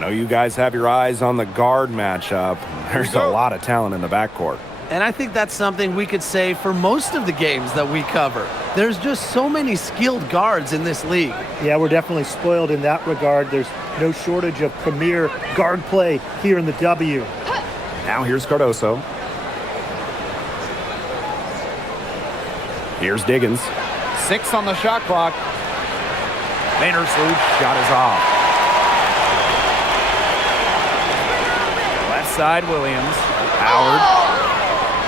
I know you guys have your eyes on the guard matchup. There's a lot of talent in the backcourt. And I think that's something we could say for most of the games that we cover. There's just so many skilled guards in this league. Yeah, we're definitely spoiled in that regard. There's no shortage of premier guard play here in the W. Now here's Cardoso. Here's Diggins. 6 on the shot clock. Vandersloot's shot is off. Left side, Williams. Howard.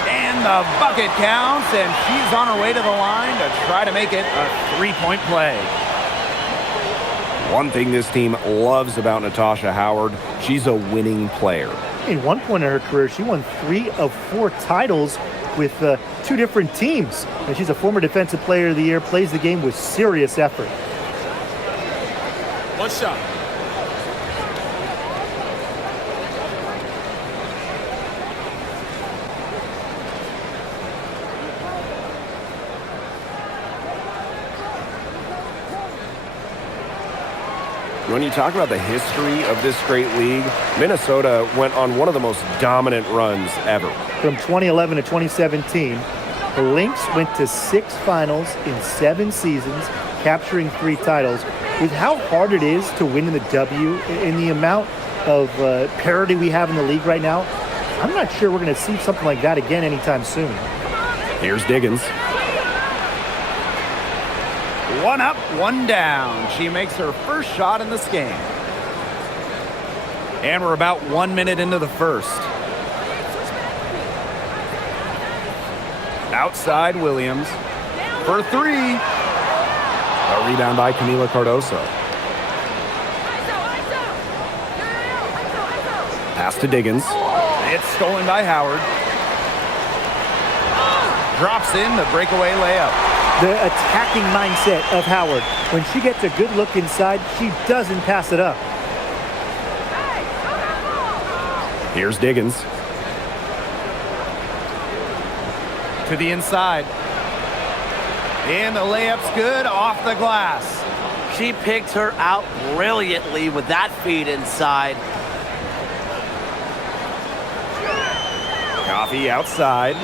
And the bucket counts, and she's on her way to the line to try to make it a three-point play. One thing this team loves about Natasha Howard, she's a winning player. In one point in her career, she won 3 of 4 titles with 2 different teams. And she's a former Defensive Player of the Year, plays the game with serious effort. One shot. When you talk about the history of this great league, Minnesota went on one of the most dominant runs ever. From 2011 to 2017, the Lynx went to 6 finals in 7 seasons, capturing 3 titles. With how hard it is to win in the W and the amount of parity we have in the league right now, I'm not sure we're going to see something like that again anytime soon. Here's Diggins. 1 up, 1 down. She makes her first shot in this game. And we're about 1 minute into the first. Outside Williams for 3. A rebound by Camila Cardoso. Pass to Diggins. It's stolen by Howard. Drops in the breakaway layup. The attacking mindset of Howard. When she gets a good look inside, she doesn't pass it up. Here's Diggins. To the inside. And the layup's good off the glass. She picked her out brilliantly with that feed inside. Coffee outside.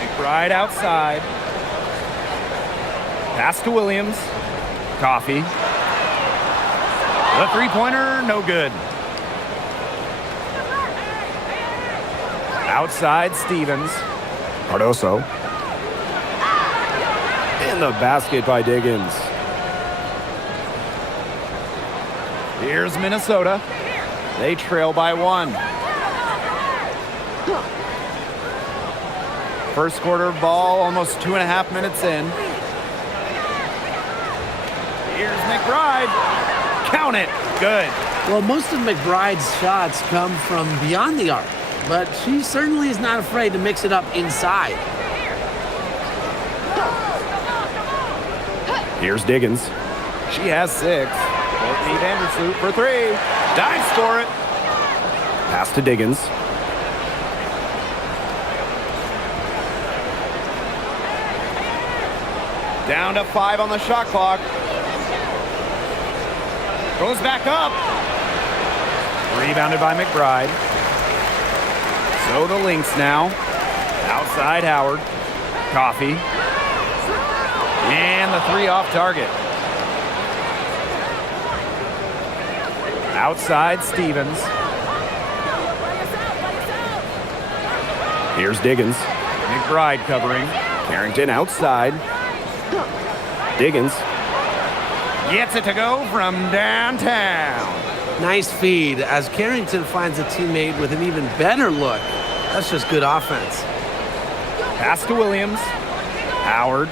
McBride outside. Pass to Williams. Coffee. The three-pointer, no good. Outside Stevens. Cardoso. In the basket by Diggins. Here's Minnesota. They trail by 1. First quarter ball, almost 2.5 minutes in. Here's McBride. Count it. Good. Well, most of McBride's shots come from beyond the arc, but she certainly is not afraid to mix it up inside. Here's Diggins. She has 6. Courtney Vandersloot for 3. Dives for it. Pass to Diggins. Down to 5 on the shot clock. Goes back up. Rebounded by McBride. So the Lynx now. Outside Howard. Coffee. And the 3 off target. Outside Stevens. Here's Diggins. McBride covering. Carrington outside. Diggins gets it to go from downtown. Nice feed as Carrington finds a teammate with an even better look. That's just good offense. Pass to Williams. Howard.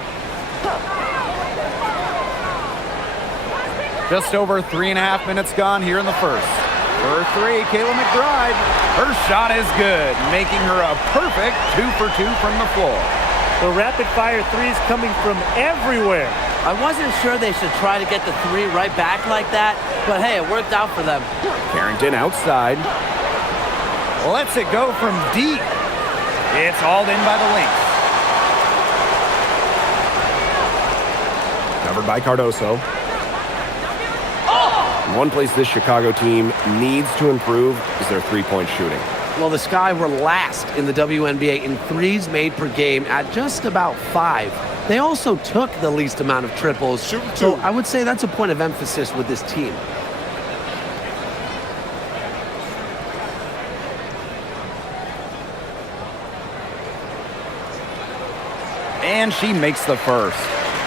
Just over 3.5 minutes gone here in the first. For 3, Kayla McBride. Her shot is good, making her a perfect 2 for 2 from the floor. The rapid-fire threes coming from everywhere. I wasn't sure they should try to get the 3 right back like that, but hey, it worked out for them. Carrington outside. Lets it go from deep. It's hauled in by the Lynx. Covered by Cardoso. One place this Chicago team needs to improve is their three-point shooting. Well, the Sky were last in the WNBA in threes made per game at just about 5. They also took the least amount of triples, so I would say that's a point of emphasis with this team. And she makes the first.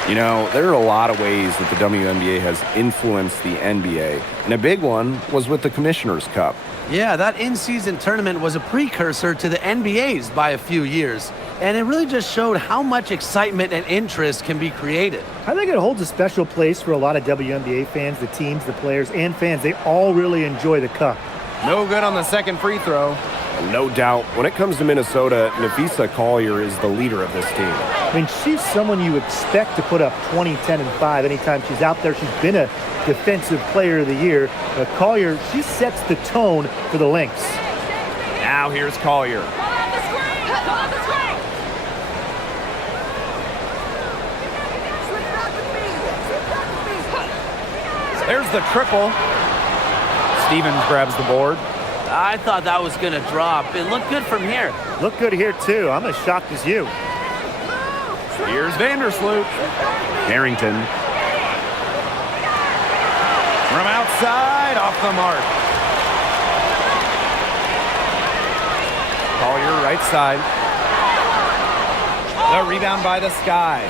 You know, there are a lot of ways that the WNBA has influenced the NBA, and a big one was with the Commissioner's Cup. Yeah, that in-season tournament was a precursor to the NBA's by a few years, and it really just showed how much excitement and interest can be created. I think it holds a special place for a lot of WNBA fans, the teams, the players, and fans. They all really enjoy the cup. No good on the second free throw. And no doubt, when it comes to Minnesota, Napheesa Collier is the leader of this team. I mean, she's someone you expect to put up 20, 10, and 5 anytime she's out there. She's been a defensive player of the year. But Collier, she sets the tone for the Lynx. Now here's Collier. There's the triple. Stevens grabs the board. I thought that was going to drop. It looked good from here. Look good here, too. I'm as shocked as you. Here's Vandersloot. Harrington. From outside, off the mark. Collier, right side. The rebound by the Sky.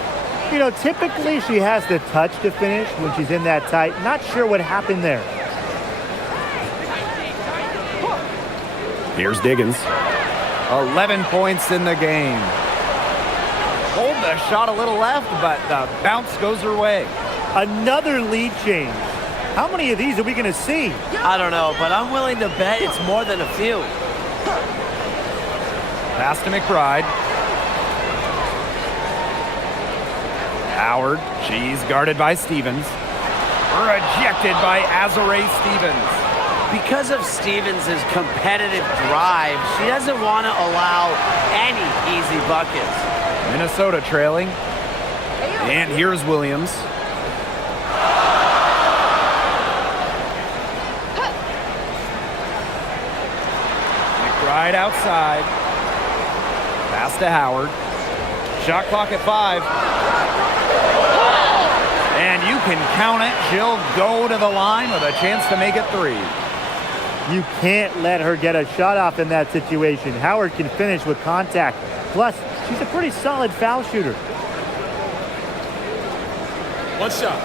You know, typically she has the touch to finish when she's in that tight. Not sure what happened there. Here's Diggins. 11 points in the game. Hold the shot a little left, but the bounce goes her way. Another lead change. How many of these are we going to see? I don't know, but I'm willing to bet it's more than a few. Pass to McBride. Howard, she's guarded by Stevens. Rejected by Azare Stevens. Because of Stevens' competitive drive, she doesn't want to allow any easy buckets. Minnesota trailing. And here's Williams. McBride outside. Pass to Howard. Shot clock at 5. And you can count it. She'll go to the line with a chance to make it 3. You can't let her get a shot off in that situation. Howard can finish with contact. Plus, she's a pretty solid foul shooter. One shot.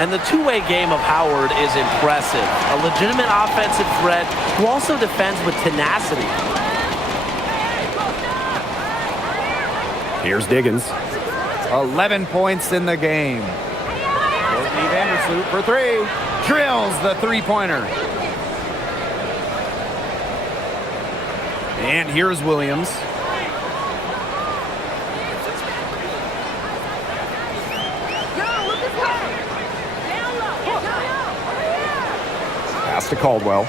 And the two-way game of Howard is impressive. A legitimate offensive threat who also defends with tenacity. Here's Diggins. 11 points in the game. Courtney Vandersloot for 3. Drills the three-pointer. And here's Williams. Pass to Caldwell.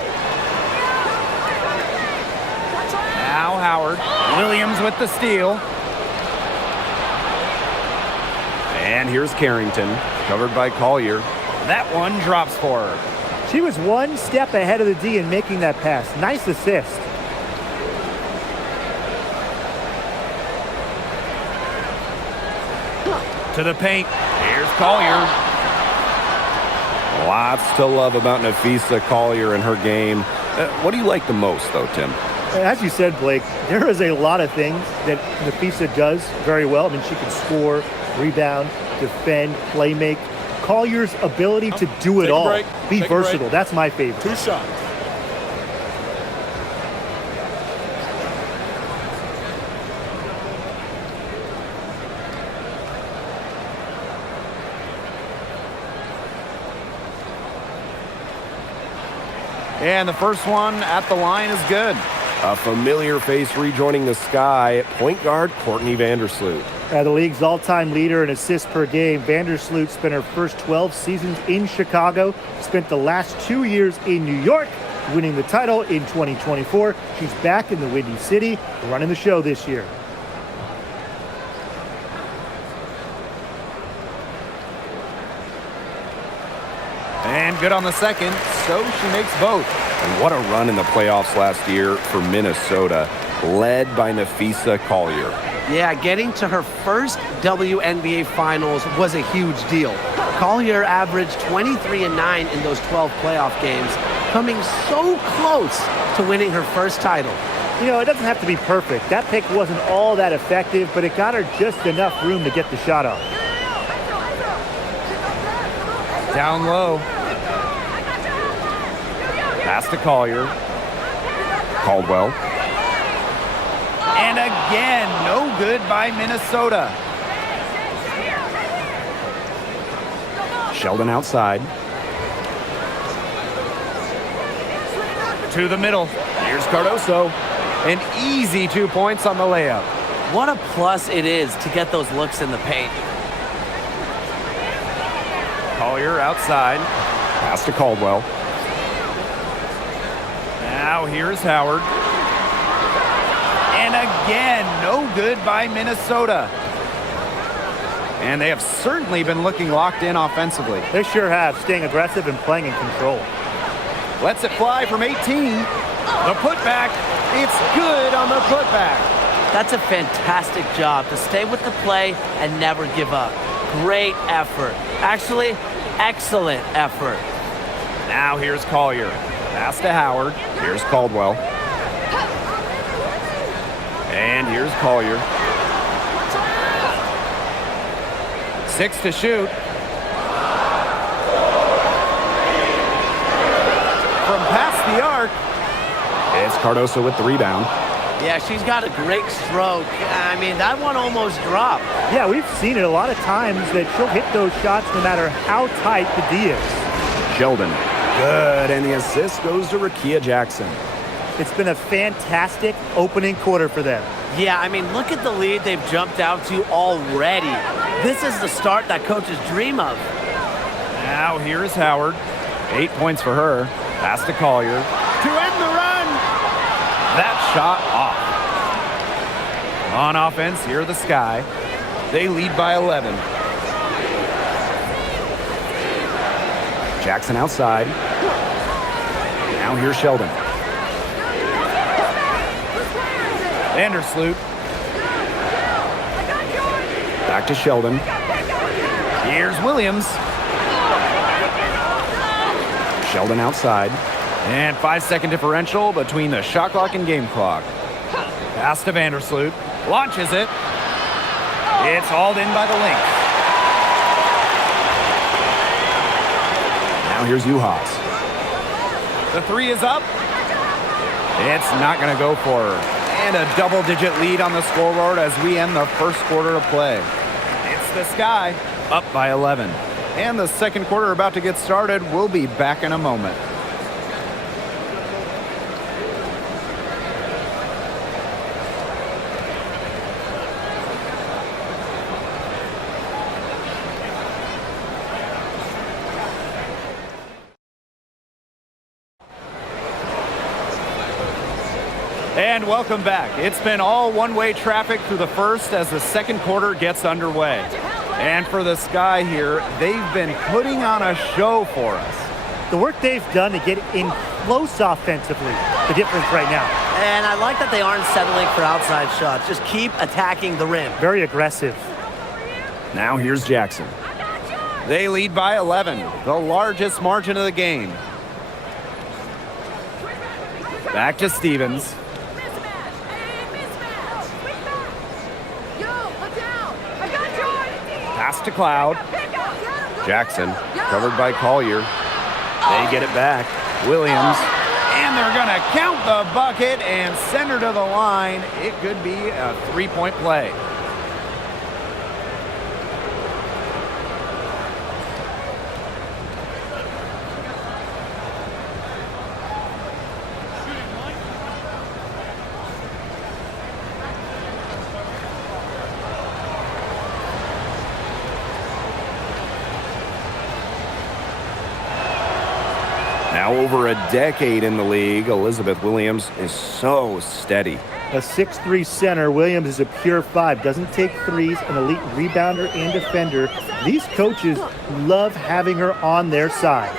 Now Howard. Williams with the steal. And here's Carrington, covered by Collier. That one drops for her. She was one step ahead of the D in making that pass. Nice assist. To the paint. Here's Collier. Lots to love about Napheesa Collier and her game. What do you like the most, though, Tim? As you said, Blake, there is a lot of things that Napheesa does very well. I mean, she can score, rebound, defend, play make. Collier's ability to do it all. Be versatile. That's my favorite. 2 shots. And the first one at the line is good. A familiar face rejoining the Sky, point guard Courtney Vandersloot. The league's all-time leader in assists per game. Vandersloot spent her first 12 seasons in Chicago, spent the last 2 years in New York, winning the title in 2024. She's back in the Windy City, running the show this year. And good on the second, so she makes both. And what a run in the playoffs last year for Minnesota, led by Nafisa Collier. Yeah, getting to her first WNBA Finals was a huge deal. Collier averaged 23-9 in those 12 playoff games, coming so close to winning her first title. You know, it doesn't have to be perfect. That pick wasn't all that effective, but it got her just enough room to get the shot off. Down low. Pass to Collier. Caldwell. And again, no good by Minnesota. Sheldon outside. To the middle. Here's Cardoso. An easy 2 points on the layup. What a plus it is to get those looks in the paint. Collier outside. Pass to Caldwell. Now here's Howard. And again, no good by Minnesota. And they have certainly been looking locked in offensively. They sure have, staying aggressive and playing in control. Lets it fly from 18. The putback. It's good on the putback. That's a fantastic job to stay with the play and never give up. Great effort. Actually, excellent effort. Now here's Collier. Pass to Howard. Here's Caldwell. And here's Collier. 6 to shoot. From past the arc. It's Cardoso with the rebound. Yeah, she's got a great stroke. I mean, that one almost dropped. Yeah, we've seen it a lot of times that she'll hit those shots no matter how tight the D is. Sheldon. Good. And the assist goes to Rakia Jackson. It's been a fantastic opening quarter for them. Yeah, I mean, look at the lead they've jumped out to already. This is the start that coaches dream of. Now here's Howard. 8 points for her. Pass to Collier. To end the run. That shot off. On offense, here are the Sky. They lead by 11. Jackson outside. Now here's Sheldon. Vandersloot. Back to Sheldon. Here's Williams. Sheldon outside. And 5-second differential between the shot clock and game clock. Pass to Vandersloot. Launches it. It's hauled in by the Lynx. Now here's Uhas. The three is up. It's not going to go for her. And a double-digit lead on the scoreboard as we end the first quarter of play. It's the Sky up by 11. And the second quarter about to get started. We'll be back in a moment. And welcome back. It's been all one-way traffic through the first as the second quarter gets underway. And for the Sky here, they've been putting on a show for us. The work they've done to get in close offensively, the difference right now. And I like that they aren't settling for outside shots. Just keep attacking the rim. Very aggressive. Now here's Jackson. They lead by 11, the largest margin of the game. Back to Stevens. Pass to Cloud. Jackson, covered by Collier. They get it back. Williams. And they're going to count the bucket and send her to the line. It could be a three-point play. Now Now over a decade in the league, Elizabeth Williams is so steady. A 6'3 center, Williams is a pure 5. Doesn't take threes, an elite rebounder and defender. These coaches love having her on their side.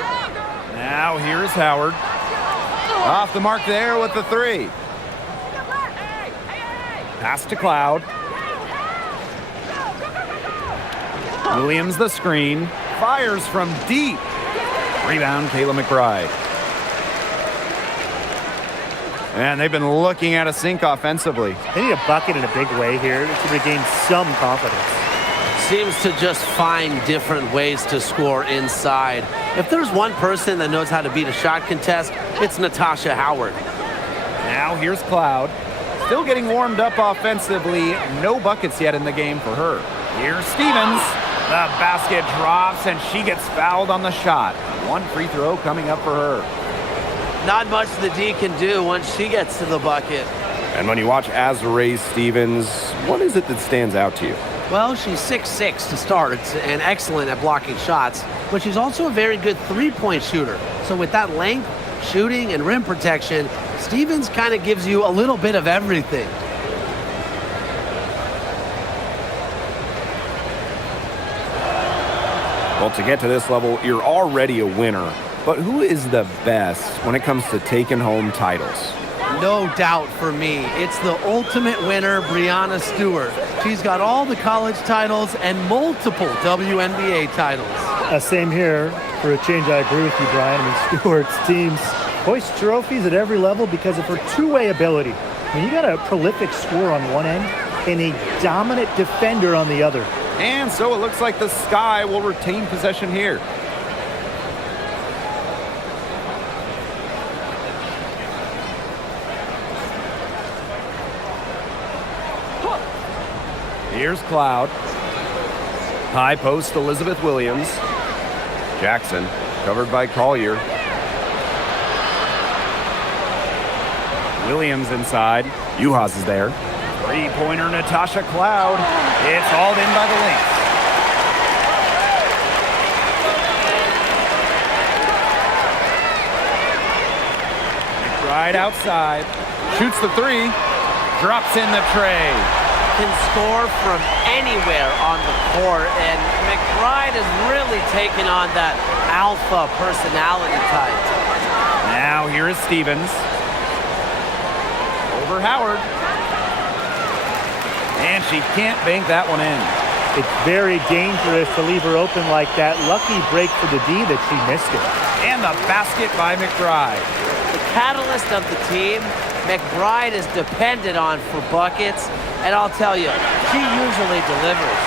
Now here's Howard. Off the mark there with the 3. Pass to Cloud. Williams the screen. Fires from deep. Rebound, Kayla McBride. And they've been looking at a sink offensively. They need a bucket in a big way here to regain some confidence. Seems to just find different ways to score inside. If there's one person that knows how to beat a shot contest, it's Natasha Howard. Now here's Cloud. Still getting warmed up offensively. No buckets yet in the game for her. Here's Stevens. The basket drops and she gets fouled on the shot. One free throw coming up for her. Not much the D can do once she gets to the bucket. And when you watch Azarae Stevens, what is it that stands out to you? Well, she's 6'6" to start and excellent at blocking shots, but she's also a very good three-point shooter. So with that length, shooting, and rim protection, Stevens kind of gives you a little bit of everything. Well, to get to this level, you're already a winner. But who is the best when it comes to taking home titles? No doubt for me, it's the ultimate winner, Breanna Stewart. She's got all the college titles and multiple WNBA titles. Same here. For a change, I agree with you, Brian. I mean, Stewart's teams hoist trophies at every level because of her two-way ability. I mean, you got a prolific scorer on one end and a dominant defender on the other. And so it looks like the Sky will retain possession here. Here's Cloud. High post, Elizabeth Williams. Jackson, covered by Collier. Williams inside. Uhas is there. Three-pointer, Natasha Cloud. It's hauled in by the Lynx. Right outside. Shoots the 3. Drops in the tray. Can score from anywhere on the court, and McBride has really taken on that alpha personality type. Now here is Stevens. Over Howard. And she can't bank that one in. It's very dangerous to leave her open like that. Lucky break for the D that she missed it. And the basket by McBride. The catalyst of the team, McBride is depended on for buckets, and I'll tell you, she usually delivers.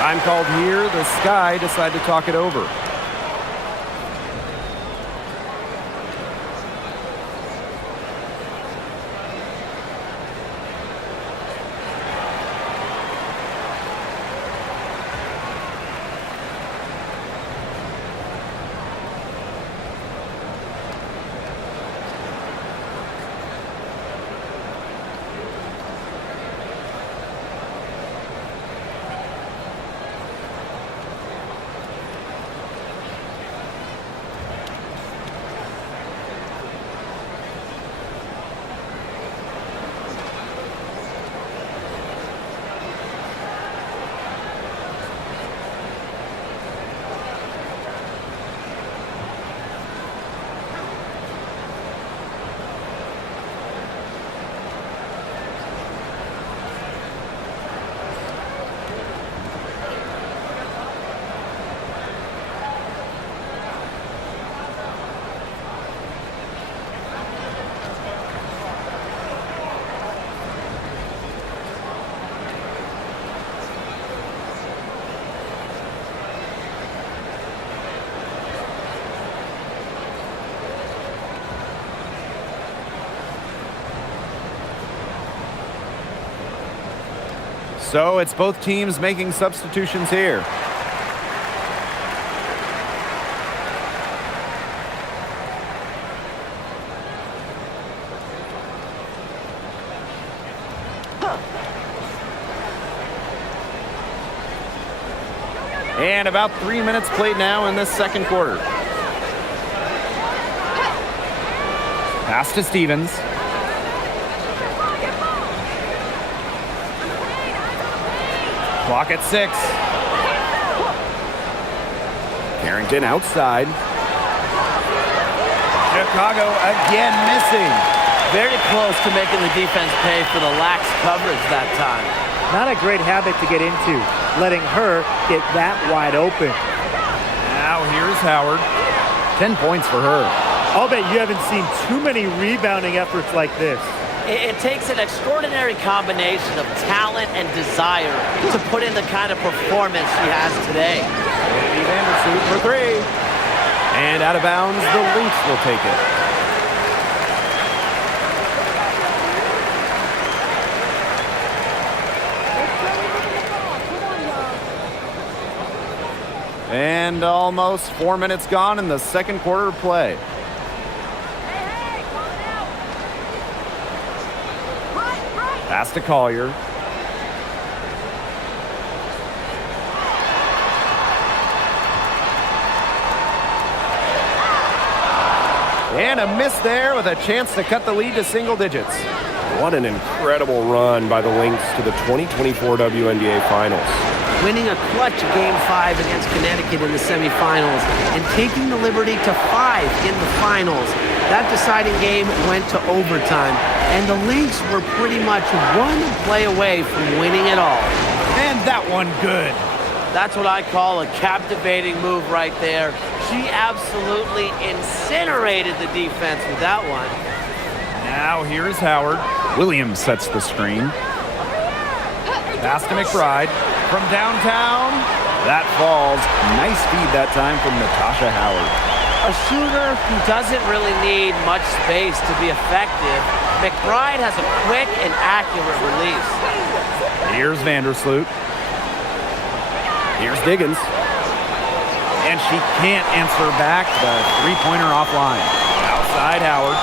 Time called here. The Sky decide to talk it over. So it's both teams making substitutions here. And about 3 minutes played now in this second quarter. Pass to Stevens. Clock at 6. Carrington outside. Chicago again missing. Very close to making the defense pay for the lax coverage that time. Not a great habit to get into, letting her get that wide open. Now here's Howard. 10 points for her. I'll bet you haven't seen too many rebounding efforts like this. It takes an extraordinary combination of talent and desire to put in the kind of performance she has today. Vandersloot for 3. And out of bounds, the Lynx will take it. And almost 4 minutes gone in the second quarter of play. Pass to Collier. And a miss there with a chance to cut the lead to single digits. What an incredible run by the Lynx to the 2024 WNBA Finals. Winning a clutch Game 5 against Connecticut in the semifinals and taking the liberty to 5 in the finals. That deciding game went to overtime, and the Lynx were pretty much one play away from winning it all. And that one good. That's what I call a captivating move right there. She absolutely incinerated the defense with that one. Now here's Howard. Williams sets the screen. Pass to McBride. From downtown, that falls. Nice feed that time from Natasha Howard. A shooter who doesn't really need much space to be effective, McBride has a quick and accurate release. Here's Vandersloot. Here's Diggins. And she can't answer back the three-pointer offline. Outside Howard.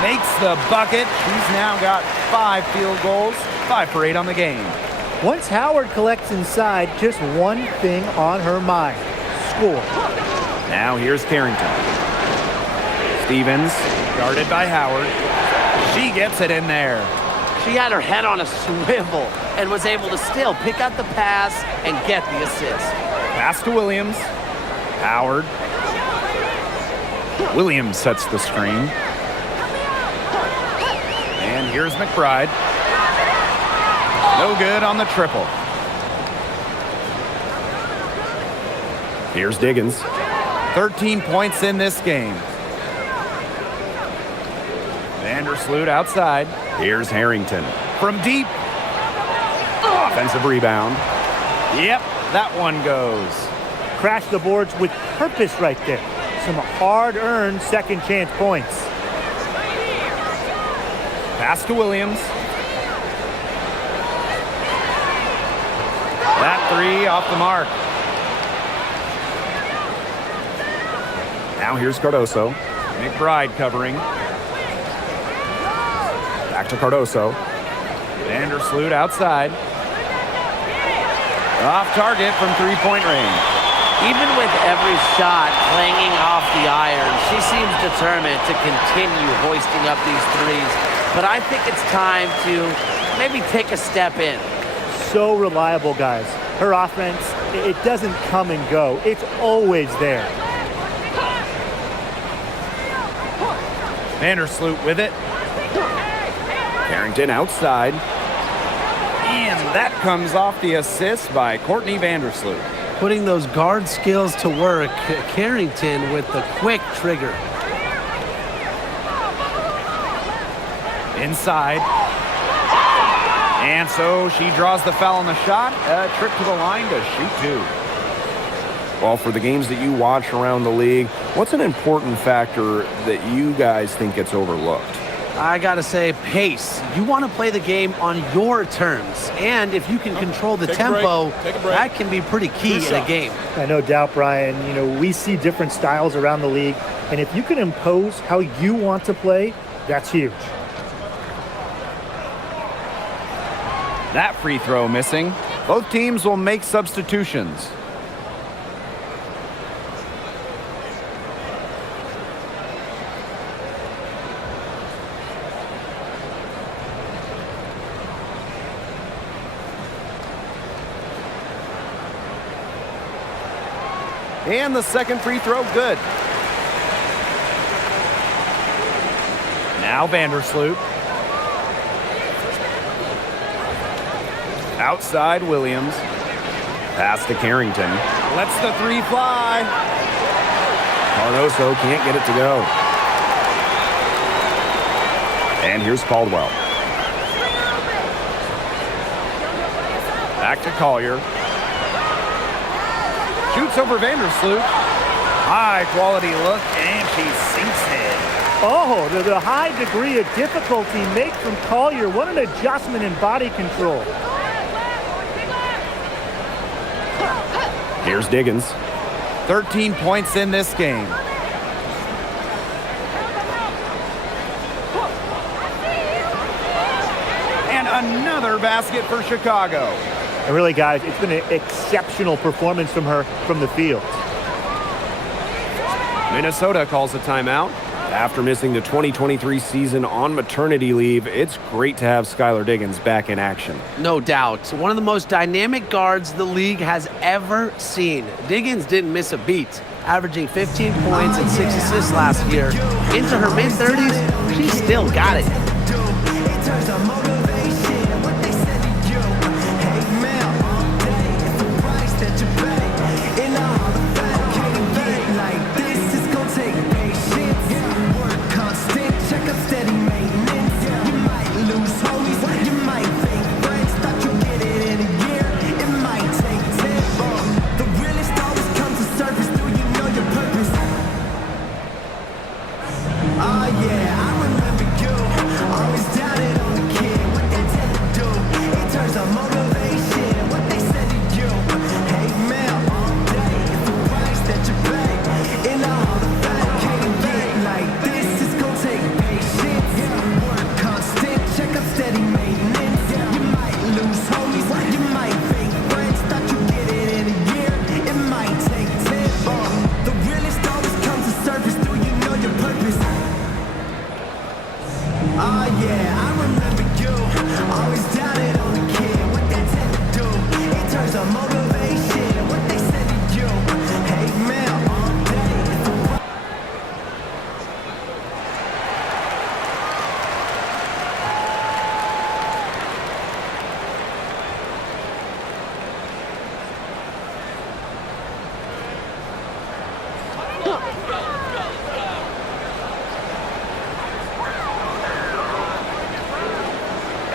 Makes the bucket. She's now got 5 field goals, 5 for 8 on the game. Once Howard collects inside, just one thing on her mind: score. Now here's Carrington. Stevens, guarded by Howard. She gets it in there. She had her head on a swivel and was able to still pick up the pass and get the assist. Pass to Williams. Howard. Williams sets the screen. And here's McBride. No good on the triple. Here's Diggins. 13 points in this game. Vandersloot outside. Here's Harrington. From deep. Offensive rebound. Yep, that one goes. Crash the boards with purpose right there. Some hard-earned second chance points. Pass to Williams. That 3 off the mark. Now here's Cardoso. McBride covering. Back to Cardoso. Vandersloot outside. Off target from three-point range. Even with every shot clanging off the iron, she seems determined to continue hoisting up these threes. But I think it's time to maybe take a step in. So reliable, guys. Her offense, it doesn't come and go. It's always there. Vandersloot with it. Carrington outside. And that comes off the assist by Courtney Vandersloot. Putting those guard skills to work, Carrington with the quick trigger. Inside. And so she draws the foul on the shot. A trip to the line to shoot 2. Well, for the games that you watch around the league, what's an important factor that you guys think gets overlooked? I gotta say, pace. You want to play the game on your terms. And if you can control the tempo, that can be pretty key in a game. No doubt, Brian. You know, we see different styles around the league. And if you can impose how you want to play, that's huge. That free throw missing. Both teams will make substitutions. And the second free throw, good. Now Vandersloot. Outside Williams. Pass to Carrington. Lets the three fly. Cardoso can't get it to go. And here's Caldwell. Back to Collier. Shoots over Vandersloot. High quality look, and she sinks it. Oh, the high degree of difficulty made from Collier. What an adjustment in body control. Here's Diggins. 13 points in this game. And another basket for Chicago. And really, guys, it's been an exceptional performance from her from the field. Minnesota calls a timeout. After missing the 2023 season on maternity leave, it's great to have Skylar Diggins back in action. No doubt. One of the most dynamic guards the league has ever seen. Diggins didn't miss a beat, averaging 15 points and 6 assists last year. Into her mid-30s, she still got it.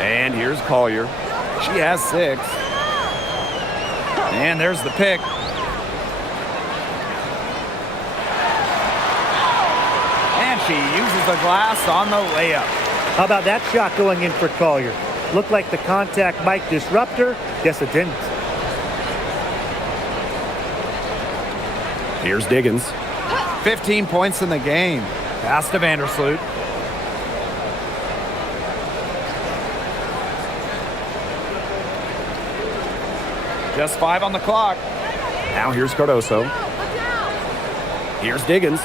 And here's Collier. She has 6. And there's the pick. And she uses the glass on the layup. How about that shot going in for Collier? Looked like the contact might disrupt her. Guess it didn't. Here's Diggins. 15 points in the game. Pass to Vandersloot. Just 5 on the clock. Now here's Cardoso. Here's Diggins.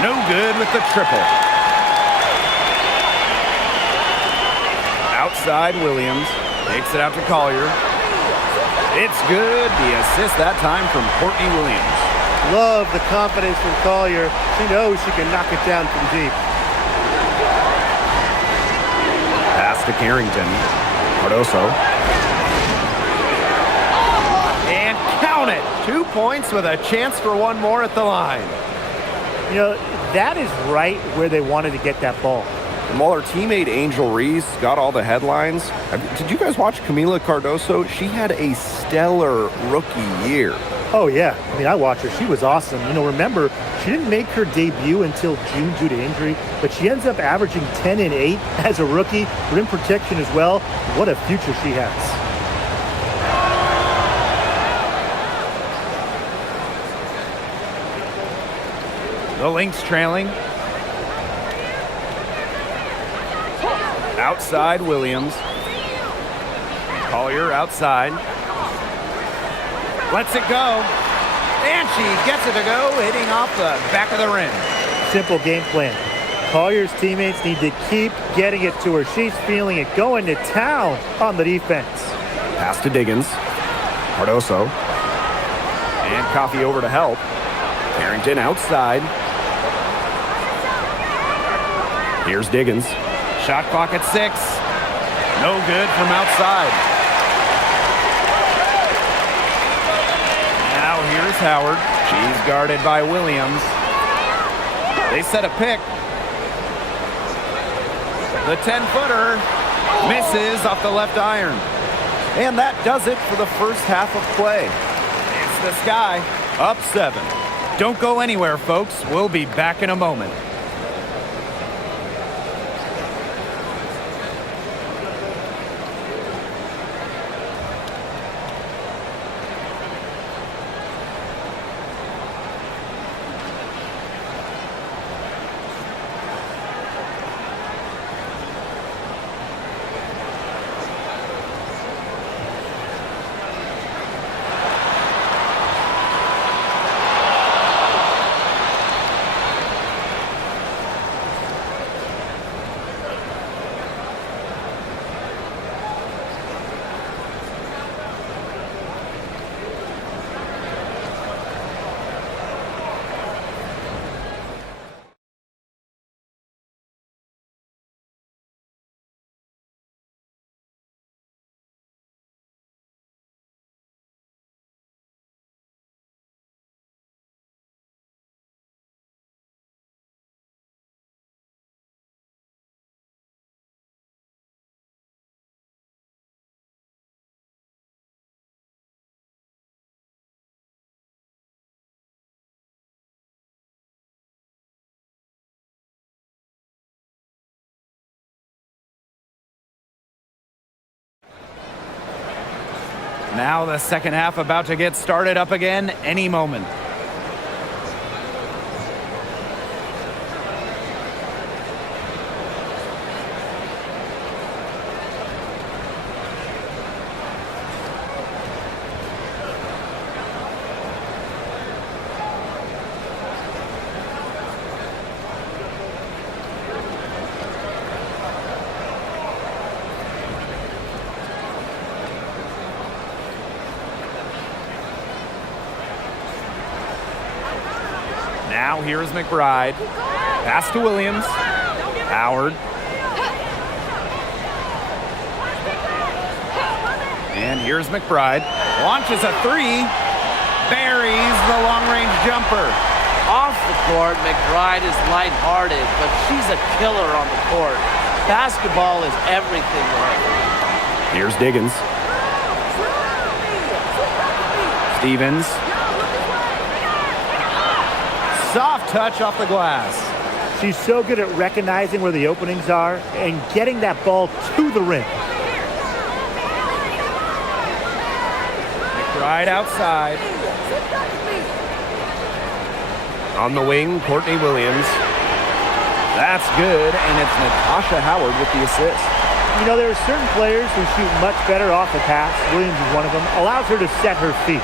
No good with the triple. Outside Williams. Takes it out to Collier. It's good. The assist that time from Courtney Williams. Love the confidence from Collier. She knows she can knock it down from deep. Pass to Carrington. Cardoso. And count it. 2 points with a chance for one more at the line. You know, that is right where they wanted to get that ball. And while her teammate Angel Reese got all the headlines, did you guys watch Camila Cardoso? She had a stellar rookie year. Oh, yeah. I mean, I watched her. She was awesome. You know, remember, she didn't make her debut until June due to injury, but she ends up averaging 10 and 8 as a rookie, rim protection as well. What a future she has. The Lynx trailing. Outside Williams. Collier outside. Lets it go. And she gets it to go, hitting off the back of the rim. Simple game plan. Collier's teammates need to keep getting it to her. She's feeling it, going to town on the defense. Pass to Diggins. Cardoso. And Coffee over to help. Carrington outside. Here's Diggins. Shot clock at 6. No good from outside. Now here's Howard. She's guarded by Williams. They set a pick. The 10-footer misses off the left iron. And that does it for the first half of play. It's the Sky up 7. Don't go anywhere, folks. We'll be back in a moment. Now the second half about to get started up again any moment. Now here's McBride. Pass to Williams. Howard. And here's McBride. Launches a 3. Buries the long-range jumper. Off the court, McBride is lighthearted, but she's a killer on the court. Basketball is everything to her. Here's Diggins. Stevens. Soft touch off the glass. She's so good at recognizing where the openings are and getting that ball to the rim. McBride outside. On the wing, Courtney Williams. That's good, and it's Natasha Howard with the assist. You know, there are certain players who shoot much better off the pass. Williams is one of them. Allows her to set her feet.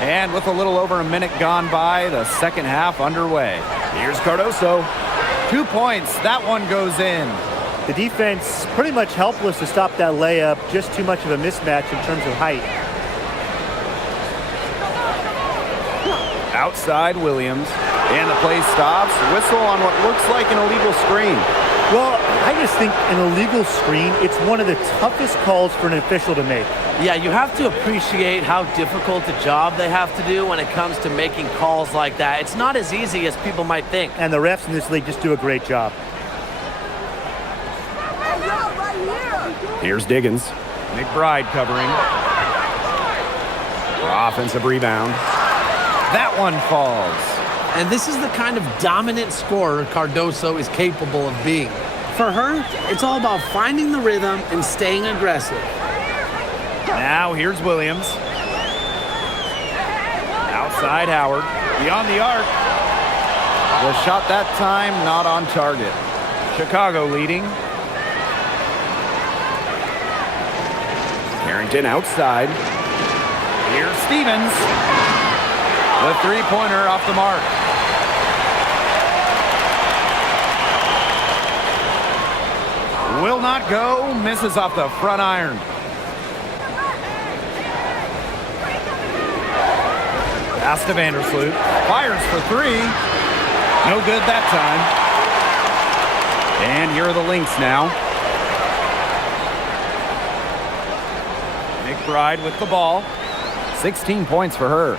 And with a little over a minute gone by, the second half underway. Here's Cardoso. 2 points. That one goes in. The defense pretty much helpless to stop that layup. Just too much of a mismatch in terms of height. Outside Williams. And the play stops. Whistle on what looks like an illegal screen. Well, I just think an illegal screen, it's one of the toughest calls for an official to make. Yeah, you have to appreciate how difficult a job they have to do when it comes to making calls like that. It's not as easy as people might think. And the refs in this league just do a great job. Here's Diggins. McBride covering. Offensive rebound. That one falls. And this is the kind of dominant scorer Cardoso is capable of being. For her, it's all about finding the rhythm and staying aggressive. Now here's Williams. Outside Howard. Beyond the arc. The shot that time not on target. Chicago leading. Carrington outside. Here's Stevens. The three-pointer off the mark. Will not go. Misses off the front iron. Pass to Vandersloot. Fires for three. No good that time. And here are the Lynx now. McBride with the ball. 16 points for her.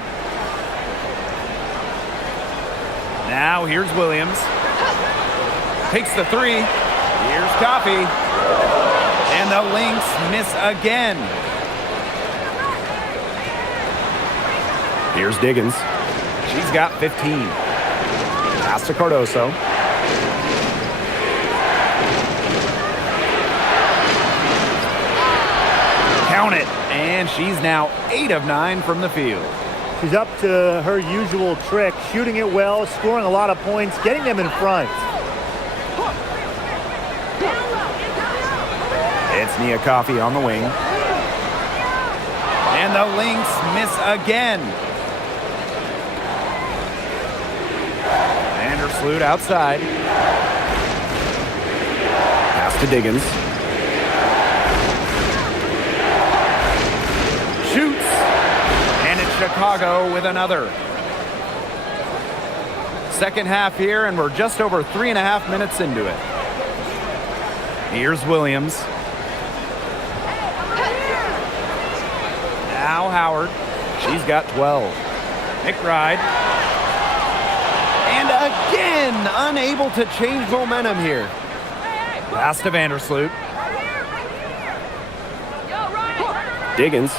Now here's Williams. Takes the three. Here's Coffey. And the Lynx miss again. Here's Diggins. She's got 15. Pass to Cardoso. Count it. And she's now 8 of 9 from the field. She's up to her usual trick, shooting it well, scoring a lot of points, getting them in front. It's Nia Coffey on the wing. And the Lynx miss again. Vandersloot outside. Pass to Diggins. Shoots. And it's Chicago with another. Second half here, and we're just over 3.5 minutes into it. Here's Williams. Now Howard. She's got 12. McBride. And again, unable to change momentum here. Pass to Vandersloot. Diggins.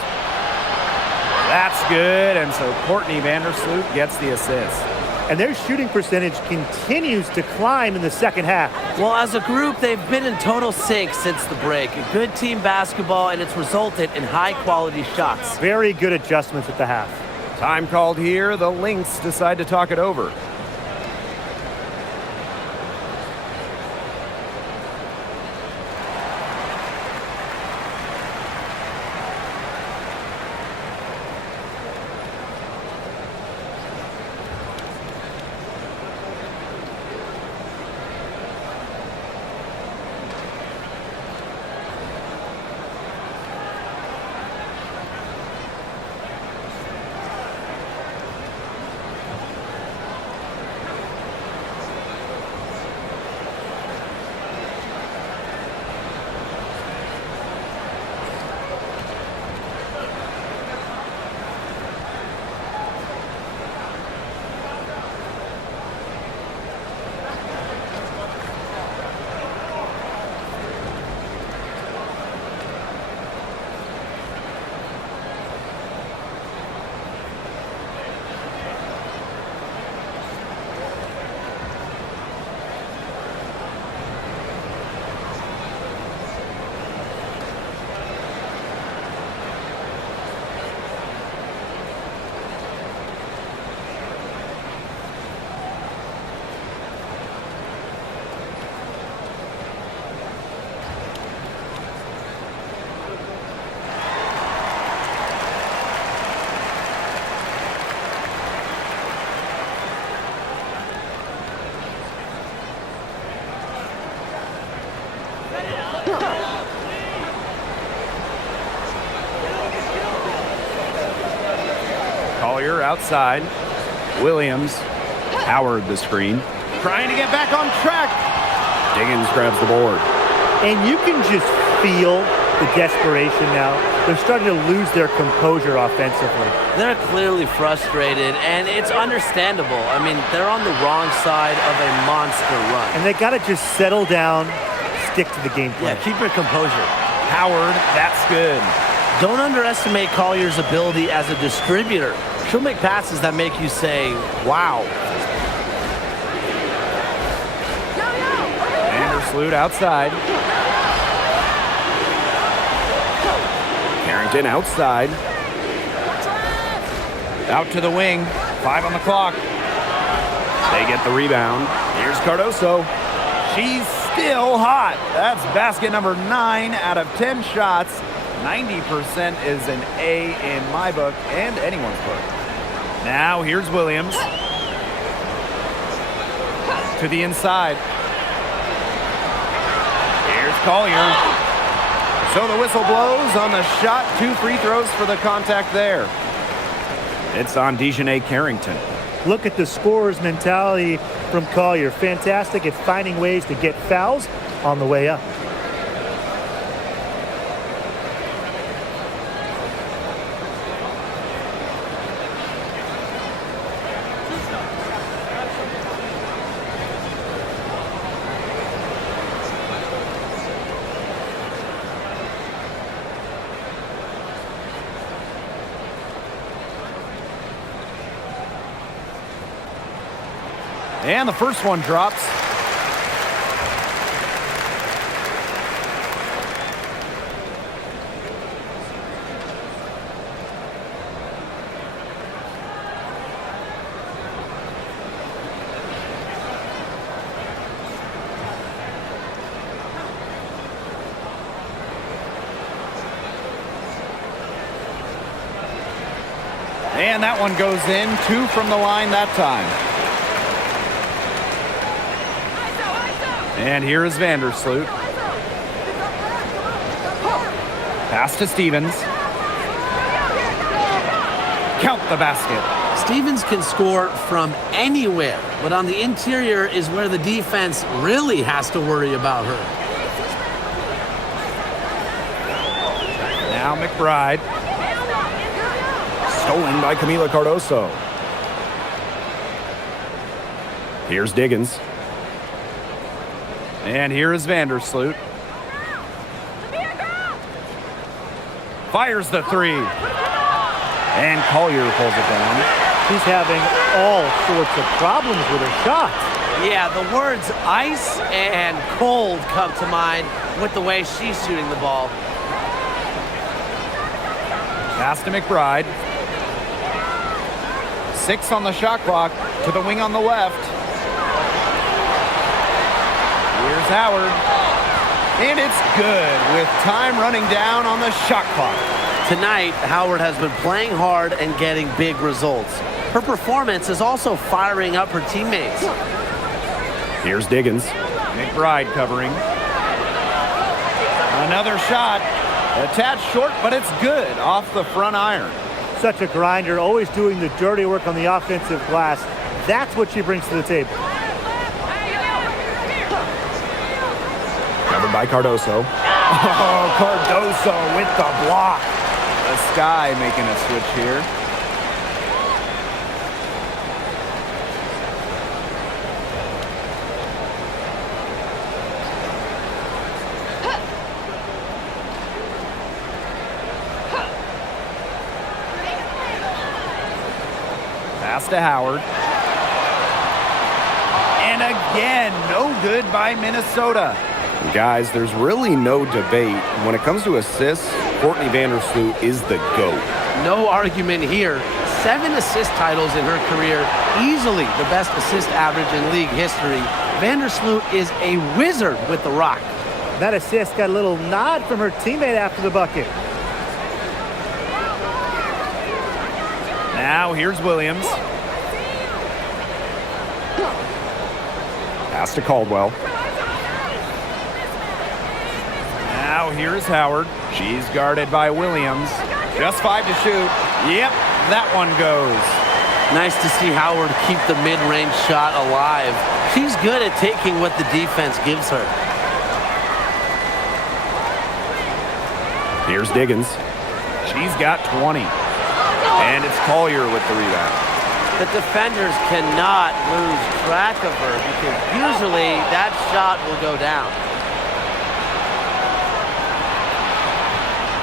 That's good, and so Courtney Vandersloot gets the assist. And their shooting percentage continues to climb in the second half. Well, as a group, they've been in total sync since the break. A good team basketball, and it's resulted in high-quality shots. Very good adjustments at the half. Time called here. The Lynx decide to talk it over. Collier outside. Williams. Howard the screen. Trying to get back on track. Diggins grabs the board. And you can just feel the desperation now. They're starting to lose their composure offensively. They're clearly frustrated, and it's understandable. I mean, they're on the wrong side of a monster run. And they got to just settle down, stick to the game plan. Yeah, keep your composure. Howard, that's good. Don't underestimate Collier's ability as a distributor. She'll make passes that make you say, wow. Vandersloot outside. Carrington outside. Out to the wing. 5 on the clock. They get the rebound. Here's Cardoso. She's still hot. That's basket number 9 out of 10 shots. 90% is an A in my book and anyone's book. Now here's Williams. To the inside. Here's Collier. So the whistle blows on the shot. 2 free throws for the contact there. It's on Dejanay Carrington. Look at the scorer's mentality from Collier. Fantastic at finding ways to get fouls on the way up. And the first one drops. And that one goes in. 2 from the line that time. And here is Vandersloot. Pass to Stevens. Count the basket. Stevens can score from anywhere, but on the interior is where the defense really has to worry about her. Now McBride. Stolen by Camila Cardoso. Here's Diggins. And here is Vandersloot. Fires the 3. And Collier pulls it down. She's having all sorts of problems with her shot. Yeah, the words ice and cold come to mind with the way she's shooting the ball. Pass to McBride. 6 on the shot clock to the wing on the left. Here's Howard. And it's good with time running down on the shot clock. Tonight, Howard has been playing hard and getting big results. Her performance is also firing up her teammates. Here's Diggins. McBride covering. Another shot. A tad short, but it's good off the front iron. Such a grinder, always doing the dirty work on the offensive glass. That's what she brings to the table. Covered by Cardoso. Oh, Cardoso with the block. The Sky making a switch here. Pass to Howard. And again, no good by Minnesota. Guys, there's really no debate. When it comes to assists, Courtney Vandersloot is the GOAT. No argument here. 7 assist titles in her career, easily the best assist average in league history. Vandersloot is a wizard with the rock. That assist got a little nod from her teammate after the bucket. Now here's Williams. Pass to Caldwell. Now here's Howard. She's guarded by Williams. Just 5 to shoot. Yep, that one goes. Nice to see Howard keep the mid-range shot alive. She's good at taking what the defense gives her. Here's Diggins. She's got 20. And it's Collier with the rebound. The defenders cannot lose track of her because usually that shot will go down.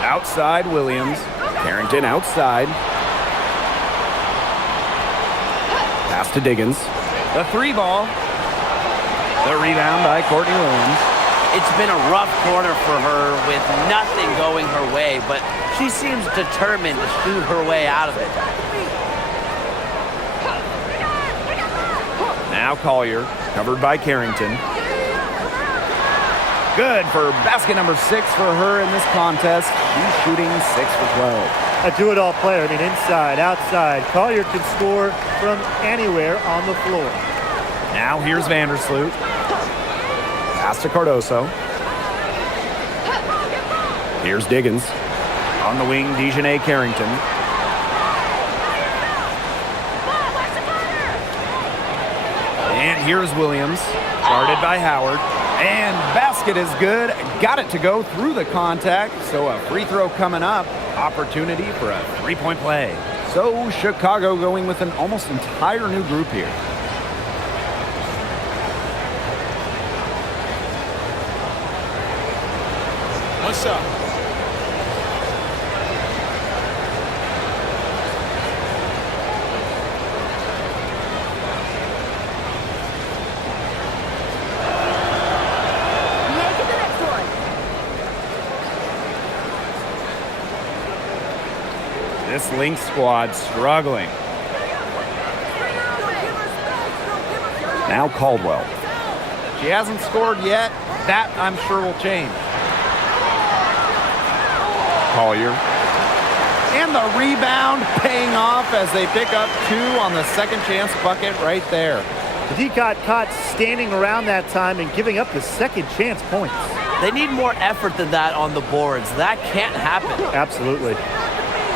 Outside Williams. Carrington outside. Pass to Diggins. The 3 ball. The rebound by Courtney Williams. It's been a rough quarter for her with nothing going her way, but she seems determined to shoot her way out of it. Now Collier, covered by Carrington. Good for basket number 6 for her in this contest. She's shooting 6 for 12. A do-it-all player. I mean, inside, outside. Collier can score from anywhere on the floor. Now here's Vandersloot. Pass to Cardoso. Here's Diggins. On the wing, Dejanay Carrington. And here's Williams, guarded by Howard. And basket is good. Got it to go through the contact. So a free throw coming up. Opportunity for a three-point play. So Chicago going with an almost entire new group here. What's up? This Lynx squad struggling. Now Caldwell. She hasn't scored yet. That, I'm sure, will change. Collier. And the rebound paying off as they pick up 2 on the second chance bucket right there. The D got caught standing around that time and giving up the second chance points. They need more effort than that on the boards. That can't happen. Absolutely.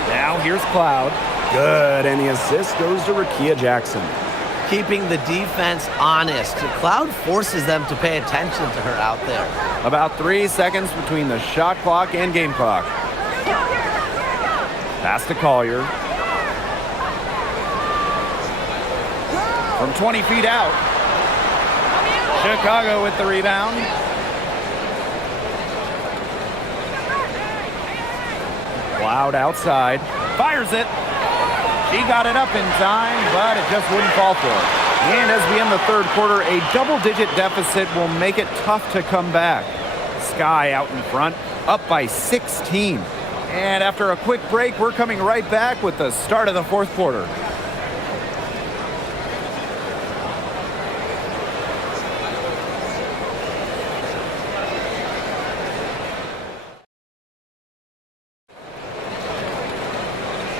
Now here's Cloud. Good, and the assist goes to Rakia Jackson. Keeping the defense honest. Cloud forces them to pay attention to her out there. About 3 seconds between the shot clock and game clock. Pass to Collier. From 20 feet out. Chicago with the rebound. Cloud outside. Fires it. She got it up in time, but it just wouldn't fall for her. And as we end the third quarter, a double-digit deficit will make it tough to come back. Sky out in front, up by 16. And after a quick break, we're coming right back with the start of the fourth quarter.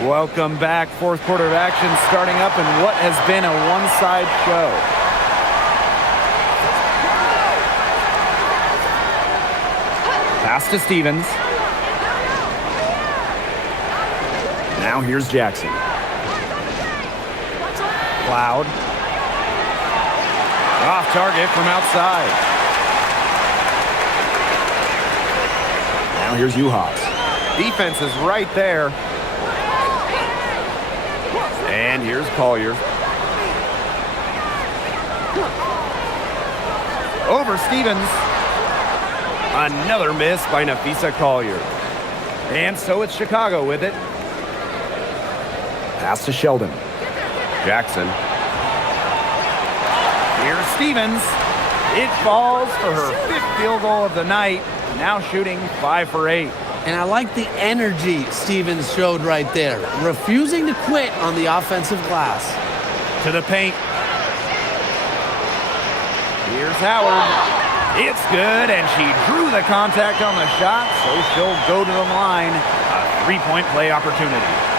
Welcome back. Fourth quarter of action starting up in what has been a one-side show. Pass to Stevens. Now here's Jackson. Cloud. Off target from outside. Now here's Uhas. Defense is right there. And here's Collier. Over Stevens. Another miss by Nafisa Collier. And so it's Chicago with it. Pass to Sheldon. Jackson. Here's Stevens. It falls for her 5th field goal of the night. Now shooting 5 for 8. And I like the energy Stevens showed right there, refusing to quit on the offensive glass. To the paint. Here's Howard. It's good, and she drew the contact on the shot, so she'll go to the line. A 3-point play opportunity.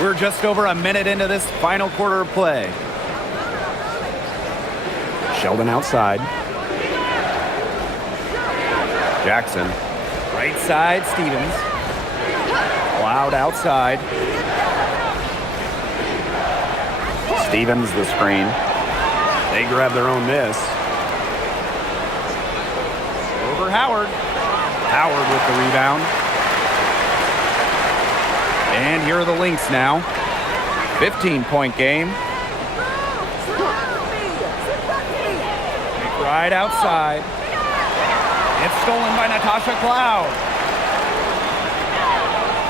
We're just over a minute into this final quarter of play. Sheldon outside. Jackson. Right side, Stevens. Cloud outside. Stevens the screen. They grab their own miss. Over Howard. Howard with the rebound. And here are the Lynx now. 15-point game. Right outside. It's stolen by Natasha Cloud.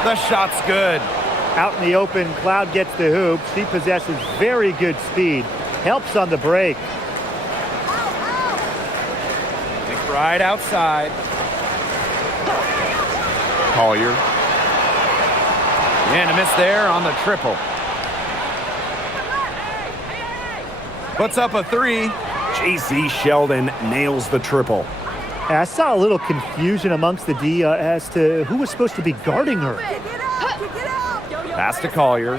The shot's good. Out in the open, Cloud gets the hoop. She possesses very good speed. Helps on the break. Right outside. Collier. And a miss there on the triple. Puts up a 3. J.C. Sheldon nails the triple. And I saw a little confusion amongst the D as to who was supposed to be guarding her. Pass to Collier.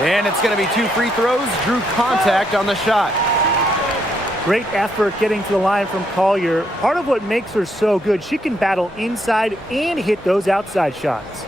And it's going to be 2 free throws. Drew contact on the shot. Great effort getting to the line from Collier. Part of what makes her so good, she can battle inside and hit those outside shots.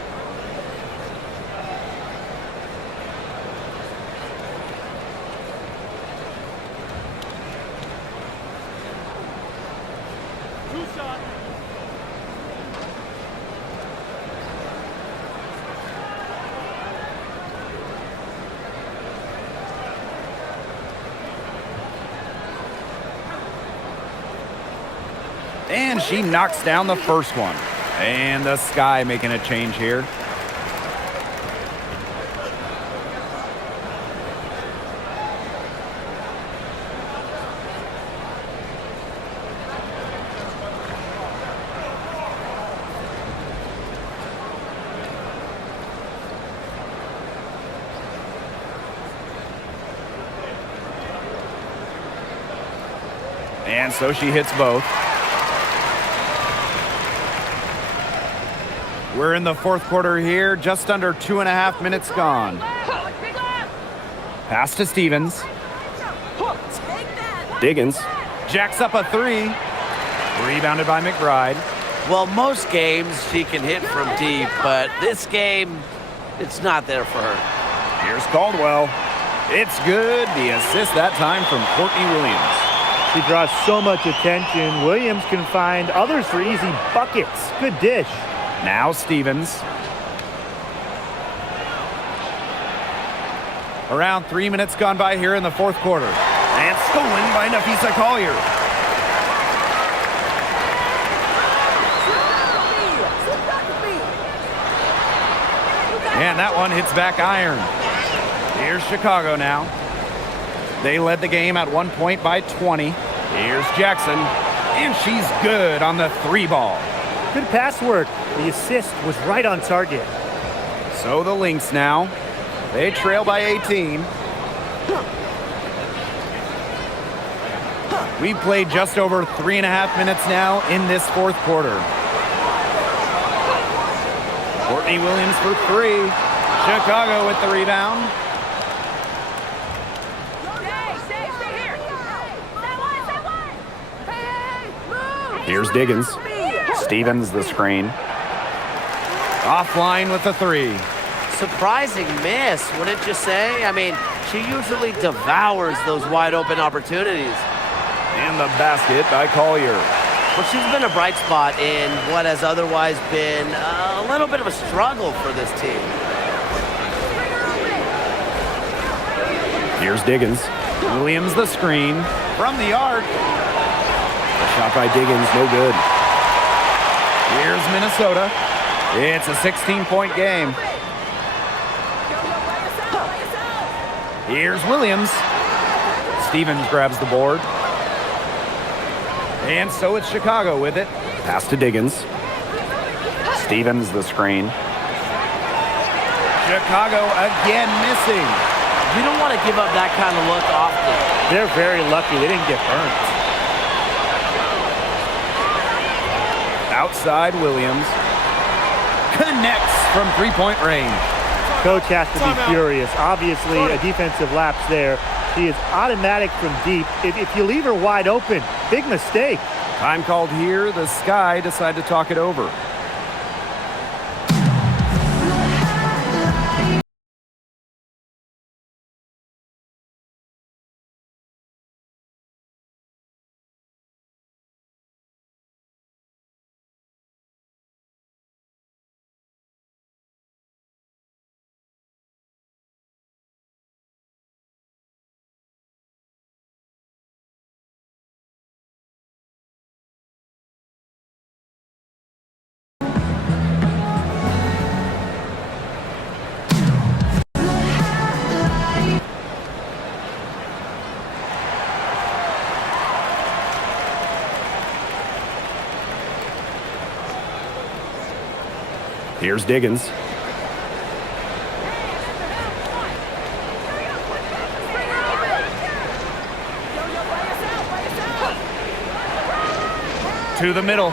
And she knocks down the first one. And the Sky making a change here. And so she hits both. We're in the fourth quarter here, just under 2.5 minutes gone. Pass to Stevens. Diggins. Jacks up a 3. Rebounded by McBride. Well, most games she can hit from deep, but this game, it's not there for her. Here's Caldwell. It's good. The assist that time from Courtney Williams. She draws so much attention. Williams can find others for easy buckets. Good dish. Now Stevens. Around 3 minutes gone by here in the fourth quarter. And stolen by Nafisa Collier. And that one hits back iron. Here's Chicago now. They led the game at 1 point by 20. Here's Jackson. And she's good on the 3 ball. Good pass work. The assist was right on target. So the Lynx now. They trail by 18. We've played just over 3.5 minutes now in this fourth quarter. Courtney Williams for 3. Chicago with the rebound. Here's Diggins. Stevens the screen. Offline with the 3. Surprising miss, wouldn't you say? I mean, she usually devours those wide open opportunities. And the basket by Collier. Well, she's been a bright spot in what has otherwise been a little bit of a struggle for this team. Here's Diggins. Williams the screen from the arc. A shot by Diggins, no good. Here's Minnesota. It's a 16-point game. Here's Williams. Stevens grabs the board. And so it's Chicago with it. Pass to Diggins. Stevens the screen. Chicago again missing. You don't want to give up that kind of look often. They're very lucky they didn't get burnt. Outside Williams. Connects from 3-point range. Coach has to be furious. Obviously, a defensive lapse there. She is automatic from deep. If you leave her wide open, big mistake. Time called here. The Sky decide to talk it over. Here's Diggins. To the middle.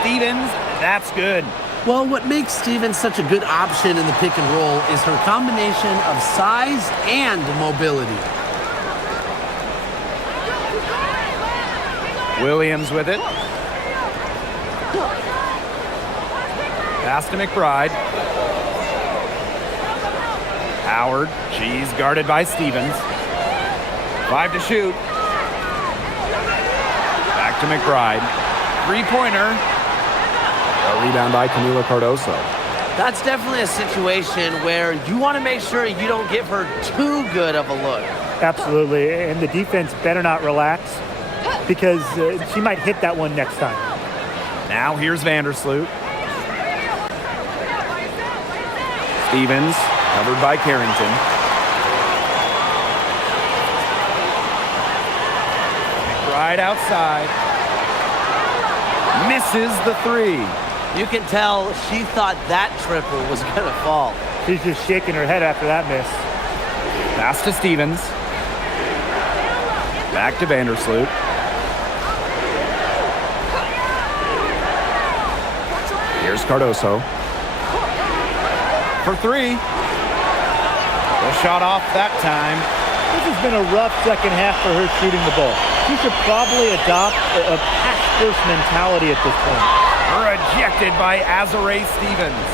Stevens, that's good. Well, what makes Stevens such a good option in the pick and roll is her combination of size and mobility. Williams with it. Pass to McBride. Howard, she's guarded by Stevens. 5 to shoot. Back to McBride. Three-pointer. A rebound by Camila Cardoso. That's definitely a situation where you want to make sure you don't give her too good of a look. Absolutely, and the defense better not relax because she might hit that one next time. Now here's Vandersloot. Stevens, covered by Carrington. McBride outside. Misses the three. You can tell she thought that triple was going to fall. She's just shaking her head after that miss. Pass to Stevens. Back to Vandersloot. Here's Cardoso. For three. The shot off that time. This has been a rough second half for her shooting the ball. She should probably adopt a pass-first mentality at this point. Rejected by Azare Stevens.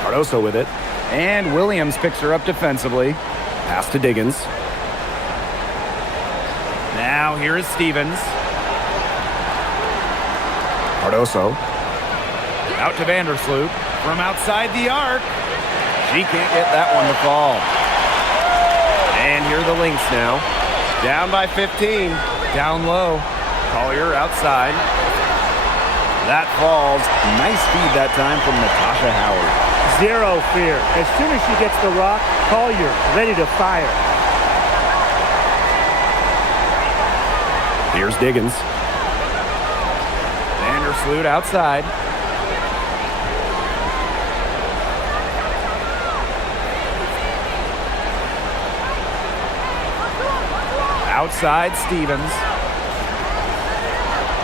Cardoso with it. And Williams picks her up defensively. Pass to Diggins. Now here is Stevens. Cardoso. Out to Vandersloot. From outside the arc. She can't get that one to fall. And here are the Lynx now. Down by 15. Down low. Collier outside. That falls. Nice feed that time from Natasha Howard. Zero fear. As soon as she gets the rock, Collier ready to fire. Here's Diggins. Vandersloot outside. Outside Stevens.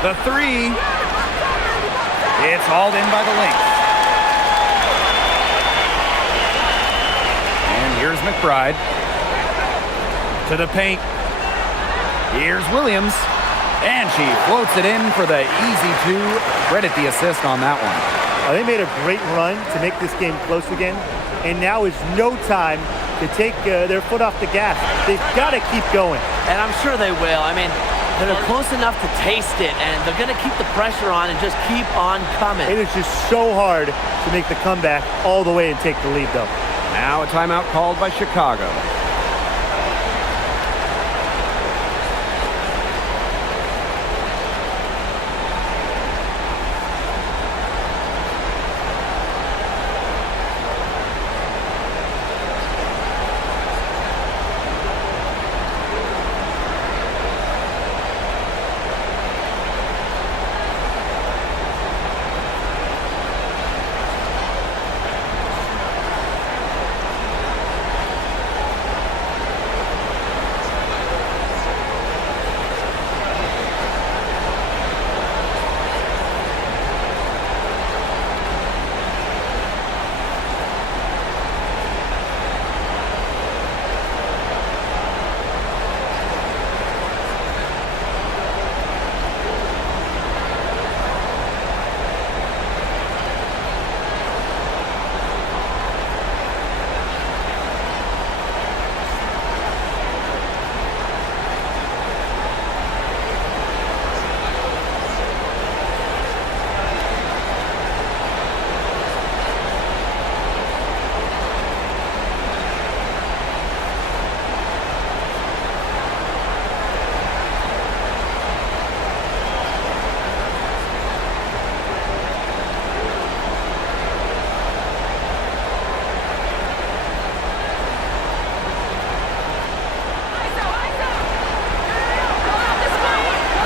The three. It's hauled in by the Lynx. And here's McBride. To the paint. Here's Williams. And she floats it in for the easy two. Credit the assist on that one. They made a great run to make this game close again. And now is no time to take their foot off the gas. They've got to keep going. And I'm sure they will. I mean, they're close enough to taste it, and they're going to keep the pressure on and just keep on coming. It is just so hard to make the comeback all the way and take the lead, though. Now a timeout called by Chicago.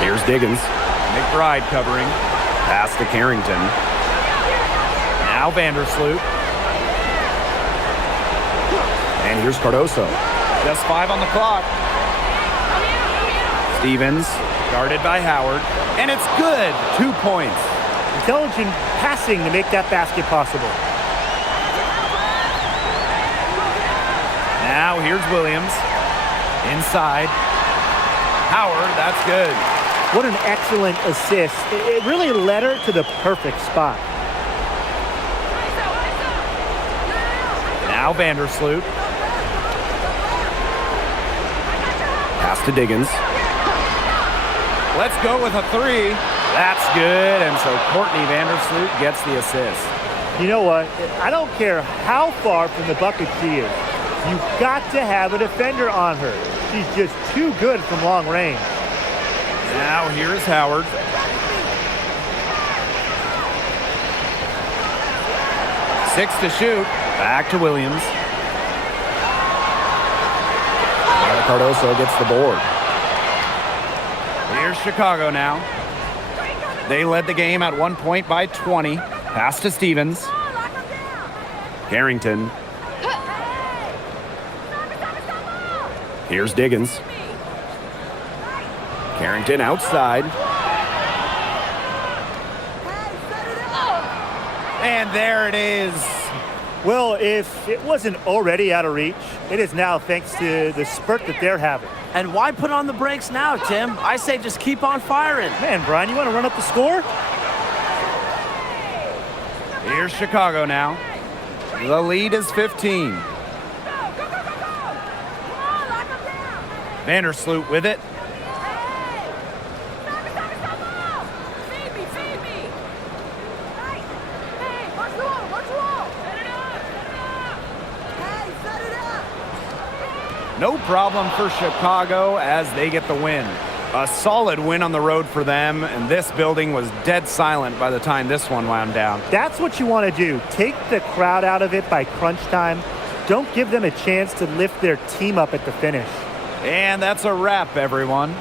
Here's Diggins. McBride covering. Pass to Carrington. Now Vandersloot. And here's Cardoso. Just 5 on the clock. Stevens Guarded by Howard, and it's good. 2 points. Intelligent passing to make that basket possible. Now here's Williams. Inside. Howard, that's good. What an excellent assist. It really led her to the perfect spot. Now Vandersloot. Pass to Diggins. Let's go with a 3. That's good, and so Courtney Vandersloot gets the assist. You know what? I don't care how far from the bucket she is. You've got to have a defender on her. She's just too good from long range. Now here's Howard. Six to shoot. Back to Williams. Cardoso gets the board. Here's Chicago now. They led the game at 1 point by 20. Pass to Stevens. Carrington. Here's Diggins. Carrington outside. And there it is. Well, if it wasn't already out of reach, it is now thanks to the spurt that they're having. And why put on the brakes now, Tim? I say just keep on firing. Man, Brian, you want to run up the score? Here's Chicago now. The lead is 15. Vandersloot with it. No problem for Chicago as they get the win. A solid win on the road for them, and this building was dead silent by the time this one wound down. That's what you want to do. Take the crowd out of it by crunch time. Don't give them a chance to lift their team up at the finish. And that's a wrap, everyone.